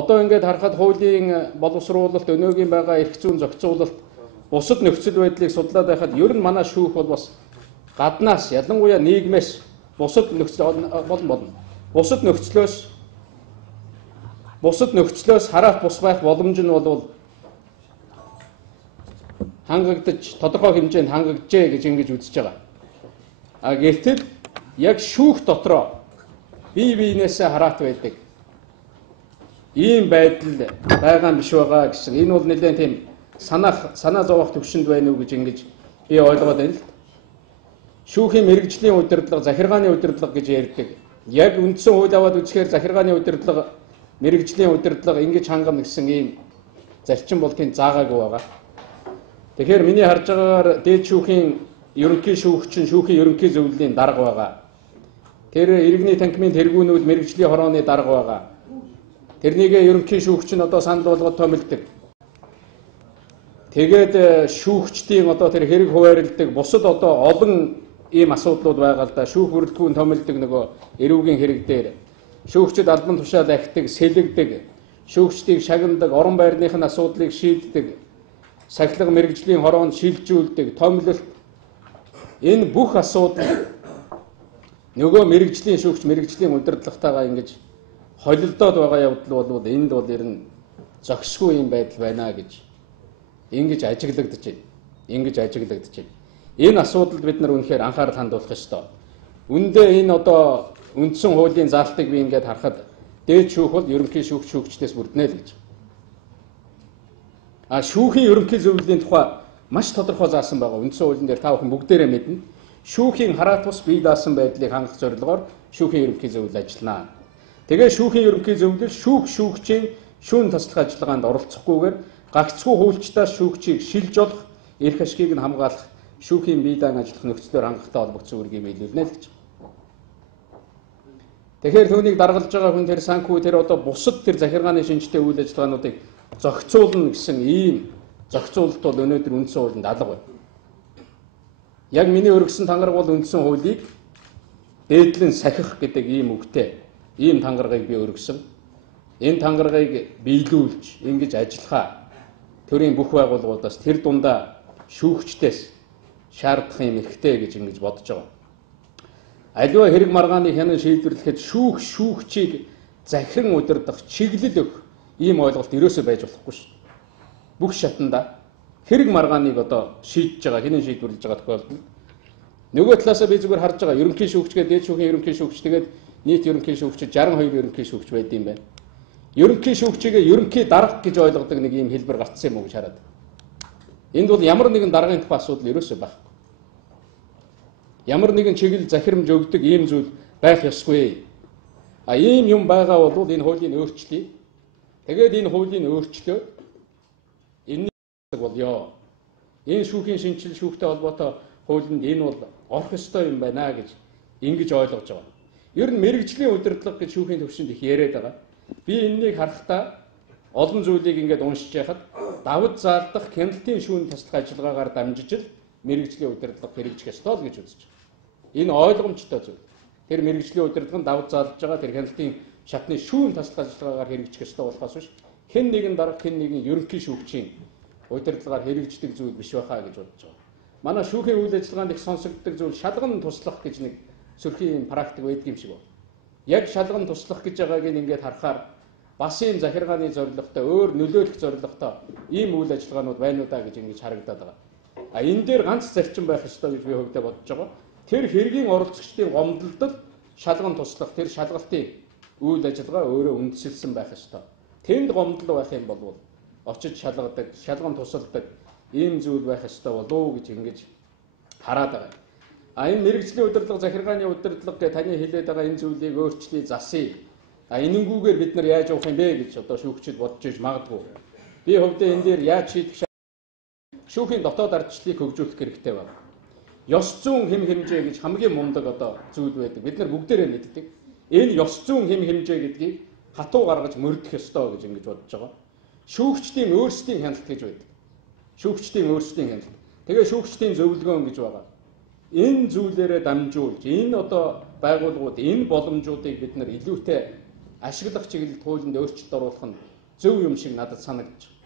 Одоо ингээд харахад хуулийн боловсруулалт, өнөөгийн байгаа эрх зүйн зохицуулалт, бусад нөхцөл байдлыг судлаад байхад ер нь манай шүүх бол бас гаднаас ялангуяа нийгмээс бусад нөхцлөөс хараах бус байх боломж нь бол хангагдаж тодорхой хэмжээнд хангагджээ гэж ингэж үзэж байгаа. Гэтэл яг шүүх дотроо бие биенээсээ хараат байдаг ийм байдал байгаа биш байгаа гэсэн. Энэ бол нэлээд тийм санаа зовох төвшөнд байна уу гэж ингэж би ойлгоод байна л. Шүүхийн мэрэгжлийн удирдлага, захиргааны удирдлага гэж ярьдаг. Яг үндсэн хууль аваад үзэхээр захиргааны удирдлага, мэрэгжлийн удирдлага ингэж хангана гэсэн ийм зарчим бол тийм заагаагүй байгаа. Тэгэхээр миний харж байгаагаар дээд шүүхийн ерөнхий шүүгч нь шүүхийн ерөнхий зөвлөлийн дарга байгаа. Тэр иргэний танхимын тэргүүнүүд мэрэгжлийн хорооны дарга байгаа. Тэрнийгээ ерөнхий шүүгч нь одоо санал болгоод томилдог. Тэгээд шүүгчдийн одоо тэр хэрэг хуваарлдаг бусад одоо олон ийм асуудлууд байгаа л да. Шүүх бүрэлдэхүүн томилдог нөгөө эрүүгийн хэрэг дээр шүүгчид албан тушаал ахидаг, сэлэгдэг, шүүгчдийг шагнадаг, орон байрных нь асуудлыг шийддэг, сахилга мэрэгжлийн хороонд шилжүүлдэг, томилолт энэ бүх асуудал нөгөө мэрэгжлийн шүүгч, мэрэгжлийн удирдлагатайгаа ингэж холилдоод байгаа явдал бол энд бол ер нь зохисгүй юм байдал байна гэж ингэж ажиглагдаж байна. Энэ асуудалд бид нар үнэхээр анхаарал хандуулах ёстой. Үндэ энэ одоо үндсэн хуулийн заалтыг би ингээд харахад дээд шүүх бол ерөнхий шүүгчдээс бүрднэ л гэж. Шүүхийн ерөнхий зөвлөлийн тухай маш тодорхой заасан байгаа. Үндсэн хуулийн дээр та бүхэн бүгдээрээ мэднэ. Шүүхийн хараат бус бие даасан байдлыг хангах зорилгоор шүүхийн ерөнхий зөвлөл ажиллана. Тэгээ шүүхийн ерөнхий зөвлөл шүүгчийн шүүн таслах ажиллагаанд оролцохгүйгээр гагцхүү хуульчдаас шүүгчийг шилж олох, эрх ашгийг нь хамгаалах шүүхийн бие даан ажиллах нөхцлөөр хангахтай холбогдсон үүргийг биелүүлнэ л гэж. Тэгэхээр түүнийг даргалж байгаа хүн тэр санхүү тэр одоо бусад тэр захиргааны шинжтэй үйл ажиллагаануудыг зохицуулна гэсэн ийм зохицуулалт бол өнөөдөр үндсэн хуулинд алга байна. Яг миний өргөсөн тангараг бол үндсэн хуулийг дээдлэн сахих гэдэг ийм үгтэй ийм тангарагыг би өргөсөн. Энэ тангарагыг биелүүлж ингэж ажиллахаа төрийн бүх байгууллагуудаас тэр дундаа шүүгчдээс шаардах юм эрхтэй гэж ингэж бодож байгаа. Аливаа хэрэг маргааны хянан шийдвэрлэхэд шүүгчийг захиран удирдах, чиглэл өгөх ийм ойлголт ерөөсөө байж болохгүй шүү. Бүх шатанда хэрэг маргааныг одоо шийдэж байгаа, хянан шийдвэрлэж байгаа тохиолдолд нөгөө талаасаа би зүгээр харж байгаа ерөнхий шүүгчгээд дээд шүүхийн ерөнхий шүүгч тэгээд нийт ерөнхий шүүгчид 62 ерөнхий шүүгч байд юм байна. Ерөнхий шүүгчийг ерөнхий дарга гэж ойлгодог нэг ийм хэлбэр гарцсан юм уу гэж хараад. Энд бол ямар нэгэн даргын тухай асуудал ерөөсөө байхгүй. Ямар нэгэн чиглэл захирамж өгдөг ийм зүйл байх ёсгүй. Ийм юм байгаа бол энэ хуулийн өөрчлөлийг тэгээд энэ хуулийн өөрчлөлөө энэ болёо. Энэ шүүхийн шинжил шүүхтэй холбоотой хуулинд энэ бол орох ёстой юм байна гэж ингэж ойлгож байгаа. Ер нь мэрэгжлийн удирдлага гэж шүүхийн төвшөнд их яриад байгаа. Би энэнийг харахтаа олон зүйлийг ингээд уншиж яхад давд заалдах хяналтын шүүн таслах ажиллагаагаар дамжиж л мэрэгжлийн удирдлага хэрэгжих ёстой л гэж үзэж байна. Энэ ойлгомжтой зүйл. Тэр мэрэгжлийн удирдлага нь давд заалдж байгаа тэр хяналтын шатны шүүн таслах ажиллагаагаар хэрэгжих ёстой болохоос биш хэн нэгэн дарга хэн нэгэн ерөнхий шүүгчийн удирдлагаар хэрэгждэг зүйл биш байхаа гэж бодож байгаа. Манай шүүхийн үйл ажиллагаанд их сонсогддог зүйл шалган туслах гэж нэг сөрхийн практик байдаг юм шиг байна. Яг шалган туслах гэж байгааг ингээд харахаар бас ийм захиргааны зорилготой, өөр нөлөөлөх зорилготой ийм үйл ажиллагаанууд байна уу да гэж ингэж харагдаад байгаа. Энэ дээр ганц зарчим байх ёстой гэж би хувьдаа бодож байгаа. Тэр хэргийн оролцогчдын гомдолдол шалган туслах, тэр шалгалтын үйл ажиллагаа өөрөө үндэслэлсэн байх ёстой. Тэнд гомдол байх юм бол очиж шалгадаг, шалган тусалдаг ийм зүйл байх ёстой болов гэж ингэж хараад байгаа. Энэ мэрэгжлийн удирдлага, захиргааны удирдлага гэж таны хэлээд байгаа энэ зүйлийг өөрчлөе, засъя. Энэнгүүгээр бид нар яаж явах юм бэ гэж одоо шүүгчид бодож иж магадгүй. Би хувьдаа энэ дээр яаж шийдэх шүүхийн дотоод ардчлалыг хөгжүүлэх хэрэгтэй байна. Ёс зүйн хэм хэмжээ гэж хамгийн мундаг одоо зүйл байдаг. Бид нар бүгдээрээ мэддэг. Энэ ёс зүйн хэм хэмжээ гэдгийг хатуу гаргаж мөрдөх ёстой гэж ингэж бодож байгаа. Шүүгчдийн өөрсдийн хяналт гэж байдаг. Шүүгчдийн өөрсдийн хяналт. Тэгээ шүүгчдийн зөвлөгөөн гэж байгаа. Энэ зүйлээрээ дамжуулж энэ одоо байгууллагууд энэ боломжуудыг бид нар илүүтэй ашиглах чиглэлд хуулинд өөрчлөлт оруулах нь зөв юм шиг надад санагдаж байна.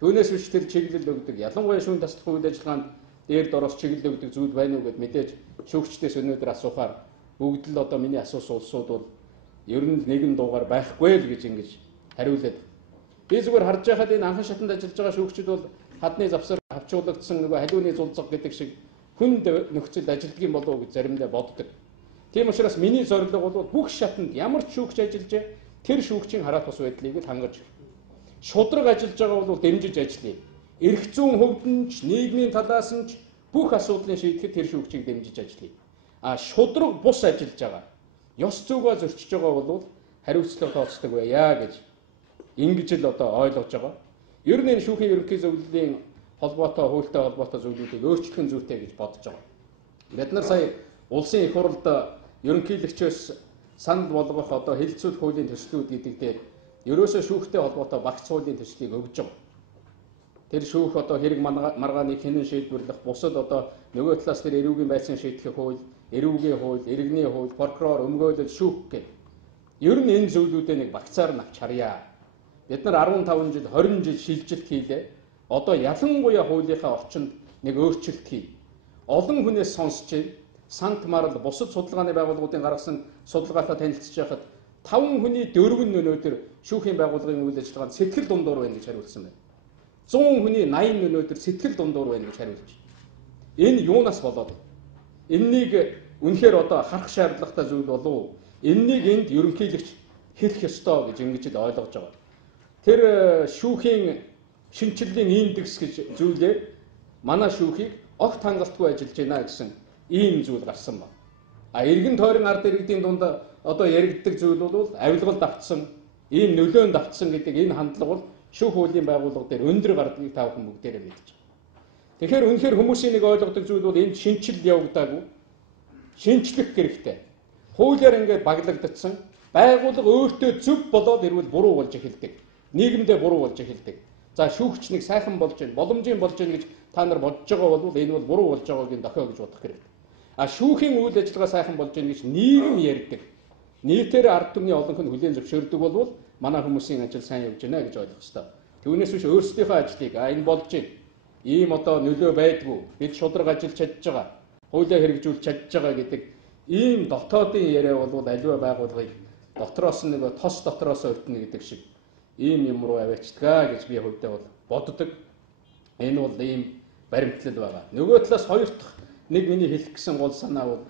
Түүнээс биш тэр чиглэл өгдөг. Ялангуяа шүүн таслах үйл ажиллагаанд дээр дороос чиглэл өгдөг зүйл байна уу гэд мэдээж шүүгчдээс өнөөдөр асуухаар бүгд л одоо миний асуусан улсууд бол ер нь нэгэн дуугаар байхгүй л гэж ингэж хариулээд. Би зүгээр харж байхад энэ анхан шатанд ажиллаж байгаа шүүгчид бол хадны завсар авчуулагдсан нөгөө халиуны зулцэг гэдэг шиг хүнд нөхцөлд ажилладаг юм болов уу гэж заримдаа боддог. Тийм учраас миний зорилго бол бүх шатанд ямар ч шүүгч ажиллаж тэр шүүгчийн хараат бус байдлыг л хангаж шудраг ажиллаж байгаа бол дэмжиж ажиллая. Эрх зүйн хувьд нь ч нийгмийн талаас нь ч бүх асуудлыг шийдэхэд тэр шүүгчийг дэмжиж ажиллая. Шудраг бус ажиллаж байгаа. Ёс зүйгөө зөрчиж байгаа бол хариуцлага тооцдог байя гэж ингэж л одоо ойлгож байгаа. Ер нь энэ шүүхийн ерөнхий зөвлөлийн холбоотой хуультай холбоотой зүйлүүдийг өөрчлөх нь зүйтэй гэж бодож байгаа. Бид нар сая улсын их хурлд ерөнхийлөгчөөс санал болгох одоо хэлэлцүүлэх хуулийн төслүүд гэдэг дээр ерөөсөө шүүхтэй холбоотой багц хуулийн төслийг өгж байгаа. Тэр шүүх одоо хэрэг маргааныг хинэн шийдвэрлэх, бусад одоо нөгөө талаас тэр эрүүгийн байцаан шийдэх хууль, эрүүгийн хууль, иргэний хууль, прокурор, өмгөөлөл, шүүх гэх. Ер нь энэ зүйлүүдээ нэг багцаар нь авч харъя. Бид нар 15 жил, 20 жил шилжилт хийлээ. Одоо ялангуяа хуулийнхаа орчинд нэг өөрчлөлт хий. Олон хүнээс сонсч сант марл бусад судалгааны байгууллагуудын гаргасан судалгаатай танилцж байхад 5 хүний 4 нь өнөөдөр шүүхийн байгууллагын үйл ажиллагаанд сэтгэл дундуур байна гэж хариулсан байна. 100 хүний 80 нь өнөөдөр сэтгэл дундуур байна гэж хариулж. Энэ юунаас болоод? Эннийг үнэхээр одоо харах шаардлагатай зүйл болов. Эннийг энд ерөнхийлөгч хэлэх ёстой гэж ингэж л ойлгож байгаа. Тэр шүүхийн шинжилгээний индекс гэж зүйлээр манай шүүхийг огт хангалтгүй ажиллаж байна гэсэн ийм зүйл гарсан ба. Иргэн тойрон ард иргэдийн дунд одоо яригддаг зүйл бол авилгалд автсан, ийм нөлөөнд автсан гэдэг энэ хандлага бол шүүх хуулийн байгууллага дээр өндөр гардгийг та бүхэн бүгдээрээ мэдж байна. Тэгэхээр үнэхээр хүмүүсийн нэг ойлгодог зүйл бол энд шинжил явагдаагүй. Шинжлэх хэрэгтэй. Хуулиар ингээд баглагдсан, байгууллага өөртөө зөв болоод ирвэл буруу болж эхэлдэг. Нийгэмдээ буруу болж эхэлдэг. За шүүгч нэг сайхан болж байна, боломжийн болж байна гэж та нар бодож байгаа бол энэ бол буруу болж байгаагийн дохио гэж бодох хэрэгтэй. Шүүхийн үйл ажиллагаа сайхан болж байна гэж нийгэм ярьдаг. Нийтээр ард түмний олон хүн хүлээн зөвшөөрдөг бол манай хүмүүсийн ажил сайн явж байна гэж ойлгох ёстой. Түүнээс биш өөрсдийнхөө ажлыг энэ болж байна. Ийм одоо нөлөө байдгүй. Бид шудраг ажиллаж чадж байгаа. Хуулиа хэрэгжүүлж чадж байгаа гэдэг ийм дотоодын яриа бол аливаа байгууллагыг дотроос нэг тос дотроос өртнө гэдэг шиг ийм юм руу аваачдгаа гэж би хувьдаа бол боддог. Энэ бол ийм баримтлал байгаа. Нөгөө талаас хоёр дахь нэг миний хэлэх гэсэн гол санаа бол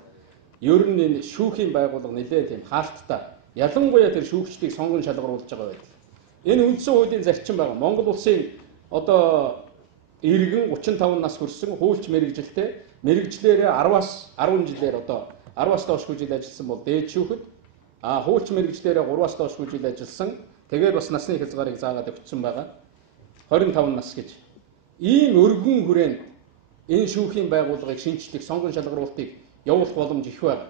ер нь энэ шүүхийн байгууллага нэлээд тийм хаалттай. Ялангуяа тэр шүүгчдийг сонгон шалгаруулж байгаа байдал. Энэ үндсэн хуулийн зарчим байгаа. Монгол улсын одоо иргэн 35 нас хүрсэн хуульч мэрэгжилтэй мэрэгчлэрээ 10-аас 10 жилээр одоо 10-аас доошгүй жил ажилласан бол дээд шүүхэд хуульч мэрэгчлэрээ 3-аас доошгүй жил ажилласан тэгээд бас насны хязгаарыг заагаад өгсөн байгаа. 25 нас гэж. Ийм өргөн хүрээнд энэ шүүхийн байгууллагыг шинжлэх, сонгон шалгаруулалтыг явуулах боломж их байна.